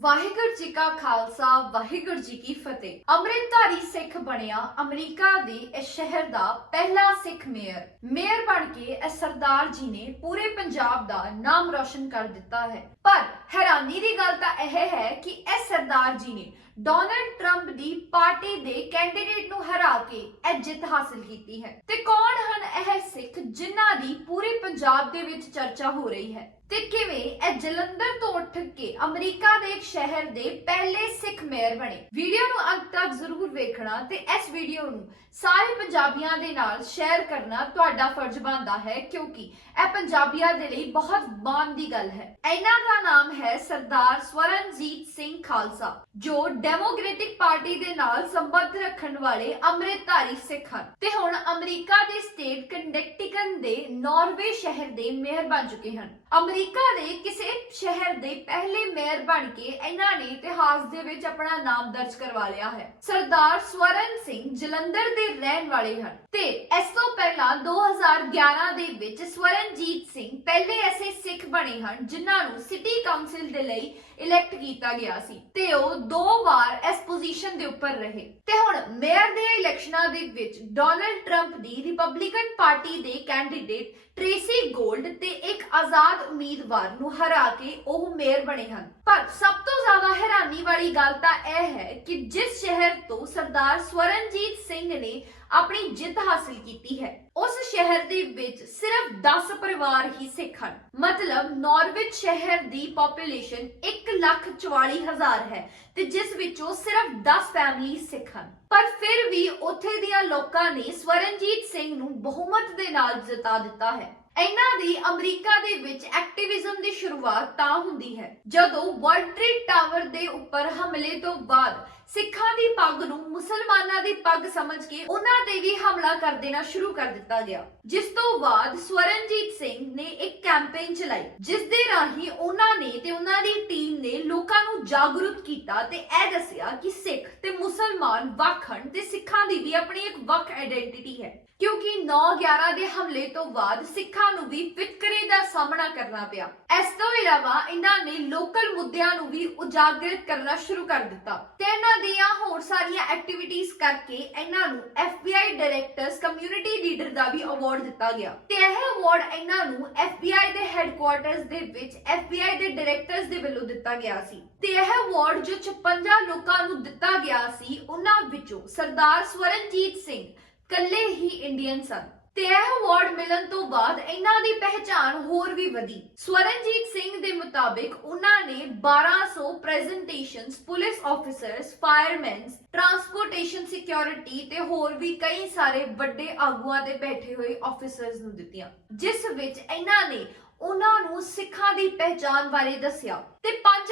ਵਾਹਿਗੁਰੂ ਜੀ ਕਾ ਖਾਲਸਾ, ਵਾਹਿਗੁਰੂ ਜੀ ਕੀ ਫਤਿਹ। ਅੰਮ੍ਰਿਤਧਾਰੀ ਸਿੱਖ ਬਣਿਆ ਅਮਰੀਕਾ ਦੇ ਇਸ ਸ਼ਹਿਰ ਦਾ ਪਹਿਲਾ ਸਿੱਖ ਮੇਅਰ। ਮੇਅਰ ਬਣ ਕੇ ਇਹ ਸਰਦਾਰ ਜੀ ਨੇ ਪੂਰੇ ਪੰਜਾਬ ਦਾ ਨਾਮ ਰੌਸ਼ਨ ਕਰ ਦਿੱਤਾ ਹੈ। ਪਰ ਹੈਰਾਨੀ ਦੀ ਗੱਲ ਤਾਂ ਇਹ ਹੈ ਕਿ ਇਸ ਸਰਦਾਰ ਜੀ ਨੇ ਡੋਨਲਡ ਟਰੰਪ ਦੀ ਪਾਰਟੀ ਦੇ ਕੈਂਡੀਡੇਟ ਨੂੰ ਹਰਾ ਕੇ ਇਹ ਜਿੱਤ ਹਾਸਲ ਕੀਤੀ ਹੈ। ਤੇ ਕੌਣ ਇਹ ਸਿੱਖ ਜਿਨ੍ਹਾਂ ਦੀ ਪੂਰੇ ਪੰਜਾਬ ਦੇ ਵਿੱਚ ਚਰਚਾ ਹੋ ਰਹੀ ਹੈ। ਤੇ ਕਿਵੇਂ ਇਹ ਜਲੰਧਰ ਤੋਂ ਉੱਠ ਕੇ ਅਮਰੀਕਾ ਦੇ ਇੱਕ ਸ਼ਹਿਰ ਦੇ ਪਹਿਲੇ ਸਿੱਖ ਮੇਅਰ ਬਣੇ? ਵੀਡੀਓ ਨੂੰ ਅੰਤ ਤੱਕ ਜ਼ਰੂਰ ਵੇਖਣਾ ਤੇ ਇਸ ਵੀਡੀਓ ਨੂੰ ਸਾਰੇ ਪੰਜਾਬੀਆਂ ਦੇ ਨਾਲ ਸ਼ੇਅਰ ਕਰਨਾ ਤੁਹਾਡਾ ਫਰਜ਼ ਬਣਦਾ ਹੈ, ਕਿਉਂਕਿ ਇਹ ਪੰਜਾਬੀਆਂ ਦੇ ਲਈ ਬਹੁਤ ਮਾਣ ਦੀ ਗੱਲ ਹੈ। ਇਹਨਾਂ ਦਾ ਨਾਮ ਹੈ ਸਰਦਾਰ ਸਵਰਨਜੀਤ ਸਿੰਘ ਖਾਲਸਾ, ਜੋ ਡੈਮੋਕ੍ਰੈਟਿਕ ਪਾਰਟੀ ਦੇ ਨਾਲ ਸੰਬੰਧ ਰੱਖਣ ਵਾਲੇ ਅੰਮ੍ਰਿਤਧਾਰੀ ਸਿੱਖ ਹਨ। ਤੇ ਹੁਣ ਅਮਰੀਕਾ ਦੇ ਸਟੇਟ ਕੰਡੈਕਟਿਕਨ ਦੇ ਨਾਰਵੇ ਸ਼ਹਿਰ ਦੇ ਮੇਅਰ ਬਣ ਚੁੱਕੇ ਹਨ। ਅਮਰੀਕਾ ਦੇ ਕਿਸੇ ਸ਼ਹਿਰ ਦੇ ਪਹਿਲੇ ਮੇਅਰ ਬਣ ਕੇ ਇਹਨਾਂ ਨੇ ਇਤਿਹਾਸ ਦੇ ਵਿੱਚ ਆਪਣਾ ਨਾਮ ਦਰਜ ਕਰਵਾ ਲਿਆ ਹੈ। ਸਰਦਾਰ ਸਵਰਨ ਸਿੰਘ ਜਲੰਧਰ ਦੇ ਰਹਿਣ ਵਾਲੇ ਹਨ। ਤੇ ਇਸ ਤੋਂ ਪਹਿਲਾਂ 2011 ਦੇ ਵਿੱਚ ਸਵਰਨਜੀਤ ਸਿੰਘ ਪਹਿਲੇ ਐਸੇ ਸਿੱਖ ਬਣੇ ਹਨ, ਜਿਨ੍ਹਾਂ ਨੂੰ ਸਿਟੀ ਕਾਉਂਸਲ ਦੇ ਲਈ ਇਲੈਕਟ ਕੀਤਾ ਗਿਆ ਸੀ ਤੇ ਉਹ ਦੋ ਵਾਰ ਇਸ ਪੋਜੀਸ਼ਨ ਦੇ ਉੱਪਰ ਰਹੇ। ਤੇ ਹੁਣ ਮੇਅਰ ਦੇ ਇਲੈਕਸ਼ਨਾਂ ਦੇ ਵਿੱਚ ਡੋਨਲਡ ਟਰੰਪ ਦੀ ਰਿਪਬਲਿਕਨ ਪਾਰਟੀ ਦੇ ਕੈਂਡੀਡੇਟ ਟ੍ਰੇਸੀ 골ਡ ਤੇ ਇੱਕ ਆਜ਼ਾਦ ਉਮੀਦਵਾਰ ਨੂੰ ਹਰਾ ਕੇ ਉਹ ਮੇਅਰ ਬਣੇ ਹਨ। ਪਰ ਸਭ ਤੋਂ ਜ਼ਿਆਦਾ ਹੈਰਾਨੀ ਵਾਲੀ ਗੱਲ ਤਾਂ ਇਹ ਹੈ ਕਿ ਜਿਸ ਸ਼ਹਿਰ ਤੋਂ ਸਰਦਾਰ ਸਵਰਨਜੀਤ ਸਿੰਘ ਨੇ ਆਪਣੀ ਜਿੱਤ ਹਾਸਲ ਕੀਤੀ ਹੈ। ਉਸ ਸ਼ਹਿਰ ਦੇ ਵਿੱਚ ਸਿਰਫ 10 ਪਰਿਵਾਰ ਹੀ ਸਿੱਖ ਹਨ। ਮਤਲਬ ਨਾਰਵਿਚ ਸ਼ਹਿਰ ਦੀ ਪੋਪੂਲੇਸ਼ਨ 144000 ਹੈ ਤੇ ਜਿਸ ਵਿੱਚੋਂ ਸਿਰਫ 10 ਫੈਮਿਲੀ ਸਿੱਖ ਹਨ। ਪਰ ਫਿਰ ਵੀ ਉੱਥੇ ਦੀਆਂ ਲੋਕਾਂ ਨੇ ਸਵਰਨਜੀਤ ਸਿੰਘ ਨੂੰ ਬਹੁਮਤ ਦੇ ਨਾਲ ਜਿਤਾ ਦਿੱਤਾ ਹੈ। ਇਹਨਾਂ ਦੀ ਅਮਰੀਕਾ ਦੇ ਵਿੱਚ ਐਕਟਿਵਿਜ਼ਮ ਦੀ ਸ਼ੁਰੂਆਤ ਤਾਂ ਹੁੰਦੀ ਹੈ। ਜਦੋਂ ਵਰਲਡ ਟ੍ਰੇਡ ਟਾਵਰ ਦੇ ਉੱਪਰ ਹਮਲੇ ਤੋਂ ਬਾਅਦ ਸਿੱਖਾਂ ਦੀ ਪੱਗ ਨੂੰ ਮੁਸਲਮਾਨਾਂ ਦੀ ਪੱਗ ਸਮਝ ਕੇ ਉਹਨਾਂ ਤੇ ਵੀ ਹਮਲਾ ਕਰ ਦੇਣਾ ਸ਼ੁਰੂ ਕਰ ਦਿੱਤਾ ਗਿਆ। ਜਿਸ ਤੋਂ ਬਾਅਦ ਸਵਰਨਜੀਤ ਸਿੰਘ ਨੇ ਇੱਕ ਕੈਂਪੇਨ ਚਲਾਈ, ਜਿਸ ਦੇ ਰਾਹੀਂ ਉਹਨਾਂ ਨੇ ਤੇ ਉਹਨਾਂ ਦੀ ਟੀਮ ਨੇ ਲੋਕਾਂ ਨੂੰ ਜਾਗਰੂਕ ਕੀਤਾ ਤੇ ਇਹ ਦੱਸਿਆ ਕਿ ਸਿੱਖ ਤੇ ਮੁਸਲਮਾਨ ਵੱਖ ਹਨ ਤੇ ਸਿੱਖਾਂ ਦੀ ਵੀ ਆਪਣੀ ਇੱਕ ਵੱਖ ਆਇਡੈਂਟੀਟੀ ਹੈ। ਕਿਉਂਕਿ 9/11 ਦੇ ਹਮਲੇ ਤੋਂ ਬਾਅਦ ਸਿੱਖਾਂ ਨੂੰ ਵੀ ਵਿਤਕਰੇ ਦਾ ਸਾਹਮਣਾ ਕਰਨਾ ਪਿਆ। ਇਸ ਤੋਂ ਇਲਾਵਾ ਇਹਨਾਂ ਨੇ ਲੋਕਲ ਮੁੱਦਿਆਂ ਨੂੰ ਵੀ ਉਜਾਗਰ ਕਰਨਾ ਸ਼ੁਰੂ ਕਰ ਦਿੱਤਾ। ਤੇ ਇਹਨਾਂ ਦੀਆਂ ਹੋਰ ਸਾਰੀਆਂ ਐਕਟੀਵਿਟੀਜ਼ ਕਰਕੇ ਇਹਨਾਂ ਨੂੰ FBI ਡਾਇਰੈਕਟਰਸ ਕਮਿਊਨਿਟੀ ਲੀਡਰ ਦਾ ਵੀ ਅਵਾਰਡ ਦਿੱਤਾ ਗਿਆ। ਤੇ ਇਹ ਅਵਾਰਡ ਇਹਨਾਂ ਨੂੰ FBI ਦੇ ਹੈੱਡਕੁਆਰਟਰਸ ਦੇ ਵਿੱਚ FBI ਦੇ ਡਾਇਰੈਕਟਰਸ ਦੇ ਵੱਲੋਂ ਦਿੱਤਾ ਗਿਆ ਸੀ। ਤੇ ਇਹ ਅਵਾਰਡ ਜੋ 56 ਲੋਕਾਂ ਨੂੰ ਦਿੱਤਾ ਗਿਆ ਸੀ, ਉਹਨਾਂ ਵਿੱਚੋਂ ਸਰਦਾਰ ਸਵਰਨਜੀਤ ਸਿੰਘ ਕੱਲੇ ਹੀ ਇੰਡੀਅਨ ਸਨ। ਤੇ ਇਹ ਅਵਾਰਡ ਮਿਲਣ ਤੋਂ ਬਾਅਦ ਇਹਨਾਂ ਦੀ ਪਹਿਚਾਣ ਹੋਰ ਵੀ ਵਧੀ। ਸਵਰਨਜੀਤ ਸਿੰਘ ਦੇ ਮੁਤਾਬਿਕ ਉਹਨਾਂ ਨੇ 1200 presentations police officers firemans transportation security ਤੇ ਹੋਰ ਵੀ ਕਈ ਸਾਰੇ ਵੱਡੇ ਆਗੂਆਂ ਤੇ ਬੈਠੇ ਹੋਏ ਆਫੀਸਰਸ ਨੂੰ ਦਿੱਤੀਆਂ। ਜਿਸ ਵਿੱਚ ਇਹਨਾਂ ਨੇ ਉਹਨਾਂ ਨੂੰ ਸਿੱਖਾਂ ਦੀ ਪਹਿਚਾਣ ਬਾਰੇ ਦੱਸਿਆ ਤੇ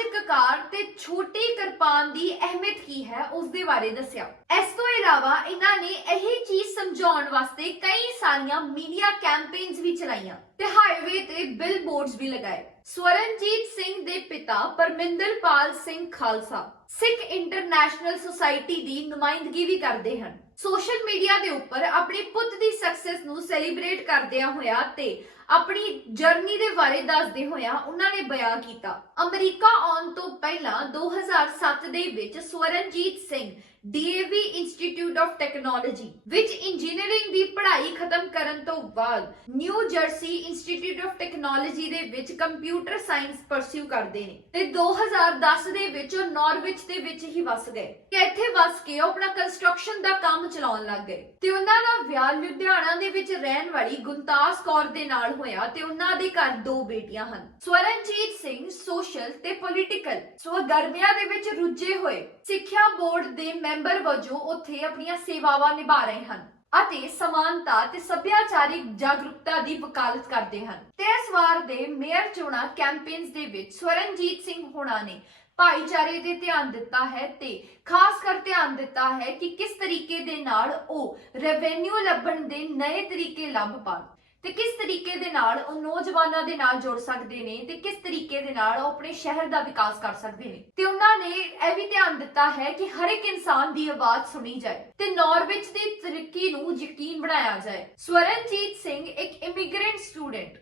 ਕਕਾਰ ਤੇ ਛੋਟੀ ਕਿਰਪਾਨ ਦੀ ਅਹਿਮੀਅਤ ਕੀ ਹੈ, ਉਸ ਦੇ ਬਾਰੇ ਦੱਸਿਆ। ਇਸ ਤੋਂ ਇਲਾਵਾ ਇਹਨਾਂ ਨੇ ਇਹ ਚੀਜ਼ ਸਮਝਾਉਣ ਵਾਸਤੇ ਕਈ ਸਾਰੀਆਂ ਮੀਡੀਆ ਕੈਂਪੇਨਸ ਵੀ ਚਲਾਈਆਂ ਤੇ ਹਾਈਵੇ ਤੇ ਬਿਲਬੋਰਡਸ ਵੀ ਲਗਾਏ। ਸਵਰਨਜੀਤ ਸਿੰਘ ਦੇ ਪਿਤਾ ਪਰਮਿੰਦਰਪਾਲ ਸਿੰਘ ਖਾਲਸਾ ਸਿੱਖ ਇੰਟਰਨੈਸ਼ਨਲ ਸੁਸਾਇਟੀ ਦੀ ਨੁਮਾਇੰਦਗੀ ਵੀ ਕਰਦੇ ਹਨ। ਸੋਸ਼ਲ ਮੀਡੀਆ ਦੇ ਉੱਪਰ ਆਪਣੀ ਪੁੱਤ ਦੀ ਸਕਸੈਸ ਨੂੰ ਸੈਲੀਬ੍ਰੇਟ ਕਰਦਿਆਂ ਹੋਇਆ ਤੇ ਆਪਣੀ ਜਰਨੀ ਦੇ ਬਾਰੇ ਦੱਸਦੇ ਹੋਇਆ ਉਹਨਾਂ ਨੇ ਬਿਆਨ ਕੀਤਾ। ਅਮਰੀਕਾ ਆਉਣ ਤੋਂ ਪਹਿਲਾਂ 2007 ਦੇ ਵਿੱਚ Swaranjit Singh DAV institute of technology ਵਿੱਚ ਇੰਜੀਨੀਅਰਿੰਗ ਦੀ ਪੜ੍ਹਾਈ ਖਤਮ ਕਰਨ ਤੋਂ ਬਾਅਦ New Jersey institute of technology ਦੇ ਵਿੱਚ ਕੰਪਿਊਟਰ ਸਾਇੰਸ ਪਰਸਿਊ ਕਰਦੇ ਨੇ। ਤੇ 2010 ਦੇ ਵਿੱਚ ਉਹ ਨਾਰਵਿਚ ਦੇ ਵਿੱਚ ਹੀ ਵਸ ਗਏ ਤੇ ਇੱਥੇ ਵਸ ਕੇ ਉਹ ਆਪਣਾ ਕੰਸਟਰਕਸ਼ਨ ਦਾ ਕੰਮ ਚਲਾਉਣ ਲੱਗ ਗਏ। ਤੇ ਉਹਨਾਂ ਦਾ ਵਿਆਹ ਲੁਧਿਆਣਾ ਦੇ ਵਿੱਚ ਰਹਿਣ ਵਾਲੀ ਗੁੰਤਾਸ ਕੌਰ ਦੇ ਨਾਲ ਹੋਇਆ ਤੇ ਉਹਨਾਂ ਦੇ ਘਰ ਦੋ ਬੇਟੀਆਂ ਹਨ। ਸਵਰਨਜੀਤ ਸਿੰਘ ਸੋਸ਼ਲ ਤੇ ਪੋਲੀਟੀਕਲ ਸੋ ਦੇ ਵਿੱਚ ਰੁੱਝੇ ਹੋਏ ਸਿੱਖਿਆ ਬੋਰਡ ਦੇ ਮੈਂਬਰ ਵਜੋਂ ਉੱਥੇ ਆਪਣੀਆਂ ਸੇਵਾਵਾਂ ਨਿਭਾ ਰਹੇ ਹਨ ਅਤੇ ਸਮਾਨਤਾ ਤੇ ਸੱਭਿਆਚਾਰਿਕ ਜਾਗਰੂਕਤਾ ਦੀ ਵਕਾਲਤ ਕਰਦੇ ਹਨ। ਤੇ ਇਸ ਵਾਰ ਦੇ ਮੇਅਰ ਚੋਣਾਂ ਕੈਂਪੇਨਸ ਦੇ ਵਿੱਚ ਸਵਰਨਜੀਤ ਸਿੰਘ ਹੋਣਾ ਨੇ ਭਾਈਚਾਰੇ ਤੇ ਧਿਆਨ ਦਿੱਤਾ ਹੈ ਤੇ ਖਾਸ ਕਰ ਧਿਆਨ ਦਿੱਤਾ ਹੈ ਕਿ ਕਿਸ ਤਰੀਕੇ ਦੇ ਨਾਲ ਉਹ ਰੈਵਨਿਊ ਲੱਭਣ ਦੇ ਨਵੇਂ ਤਰੀਕੇ ਲੱਭ ਪਾਣ ਤੇ ਕਿਸ ਤਰੀਕੇ ਦੇ ਨਾਲ ਉਹ ਨੌਜਵਾਨਾਂ ਦੇ ਨਾਲ ਜੁੜ ਸਕਦੇ ਨੇ ਤੇ ਕਿਸ ਤਰੀਕੇ ਦੇ ਨਾਲ ਉਹ ਆਪਣੇ ਸ਼ਹਿਰ ਦਾ ਵਿਕਾਸ ਕਰ ਸਕਦੇ ਨੇ। ਤੇ ਉਹਨਾਂ ਨੇ ਇਹ ਵੀ ਧਿਆਨ ਦਿੱਤਾ ਹੈ ਕਿ ਹਰ ਇੱਕ ਇਨਸਾਨ ਦੀ ਆਵਾਜ਼ ਸੁਣੀ ਜਾਏ ਤੇ ਨਾਰਵਿਚ ਦੀ ਤਰੱਕੀ ਨੂੰ ਯਕੀਨ ਬਣਾਇਆ ਜਾਏ। ਸਵਰਨਜੀਤ ਸਿੰਘ ਇੱਕ ਇਮੀਗ੍ਰੈਂਟ ਸਟੂਡੈਂਟ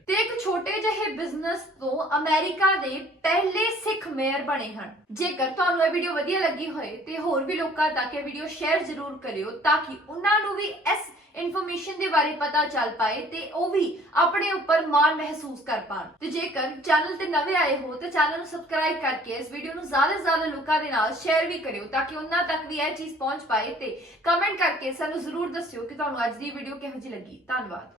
ਛੋਟੇ ਜਿਹੇ ਬਿਜ਼ਨਸ ਤੋਂ ਅਮਰੀਕਾ ਦੇ ਪਹਿਲੇ ਸਿੱਖ ਮੇਅਰ ਬਣੇ ਹਨ। ਜੇਕਰ ਤੁਹਾਨੂੰ ਇਹ ਵੀਡੀਓ ਵਧੀਆ ਲੱਗੀ ਹੋਏ ਤੇ ਹੋਰ ਵੀ ਲੋਕਾਂ ਤੱਕ ਇਹ ਵੀਡੀਓ ਸ਼ੇਅਰ ਜ਼ਰੂਰ ਕਰਿਓ ਤਾਂ ਕਿ ਉਹਨਾਂ ਨੂੰ ਵੀ ਇਸ ਇਨਫੋਰਮੇਸ਼ਨ ਦੇ ਬਾਰੇ ਪਤਾ ਚੱਲ ਪਾਏ ਤੇ ਉਹ ਵੀ ਆਪਣੇ ਉੱਪਰ ਮਾਣ ਮਹਿਸੂਸ ਕਰ ਪਾਣ। ਤੇ ਜੇਕਰ ਚੈਨਲ ਤੇ ਨਵੇਂ ਆਏ ਹੋ ਤਾਂ ਚੈਨਲ ਨੂੰ ਸਬਸਕ੍ਰਾਈਬ ਕਰਕੇ ਇਸ ਵੀਡੀਓ ਨੂੰ ਜ਼ਿਆਦਾ ਤੋਂ ਜ਼ਿਆਦਾ ਲੋਕਾਂ ਦੇ ਨਾਲ ਸ਼ੇਅਰ ਵੀ ਕਰਿਓ ਤਾਂ ਕਿ ਉਹਨਾਂ ਤੱਕ ਵੀ ਇਹ ਚੀਜ਼ ਪਹੁੰਚ ਪਾਏ ਤੇ ਕਮੈਂਟ ਕਰਕੇ ਸਾਨੂੰ ਜ਼ਰੂਰ ਦੱਸਿਓ ਕਿ ਤੁਹਾਨੂੰ ਅੱਜ ਦੀ ਵੀਡੀਓ ਕਿਹੋ ਜਿਹੀ ਲੱਗੀ। ਧੰਨਵਾਦ।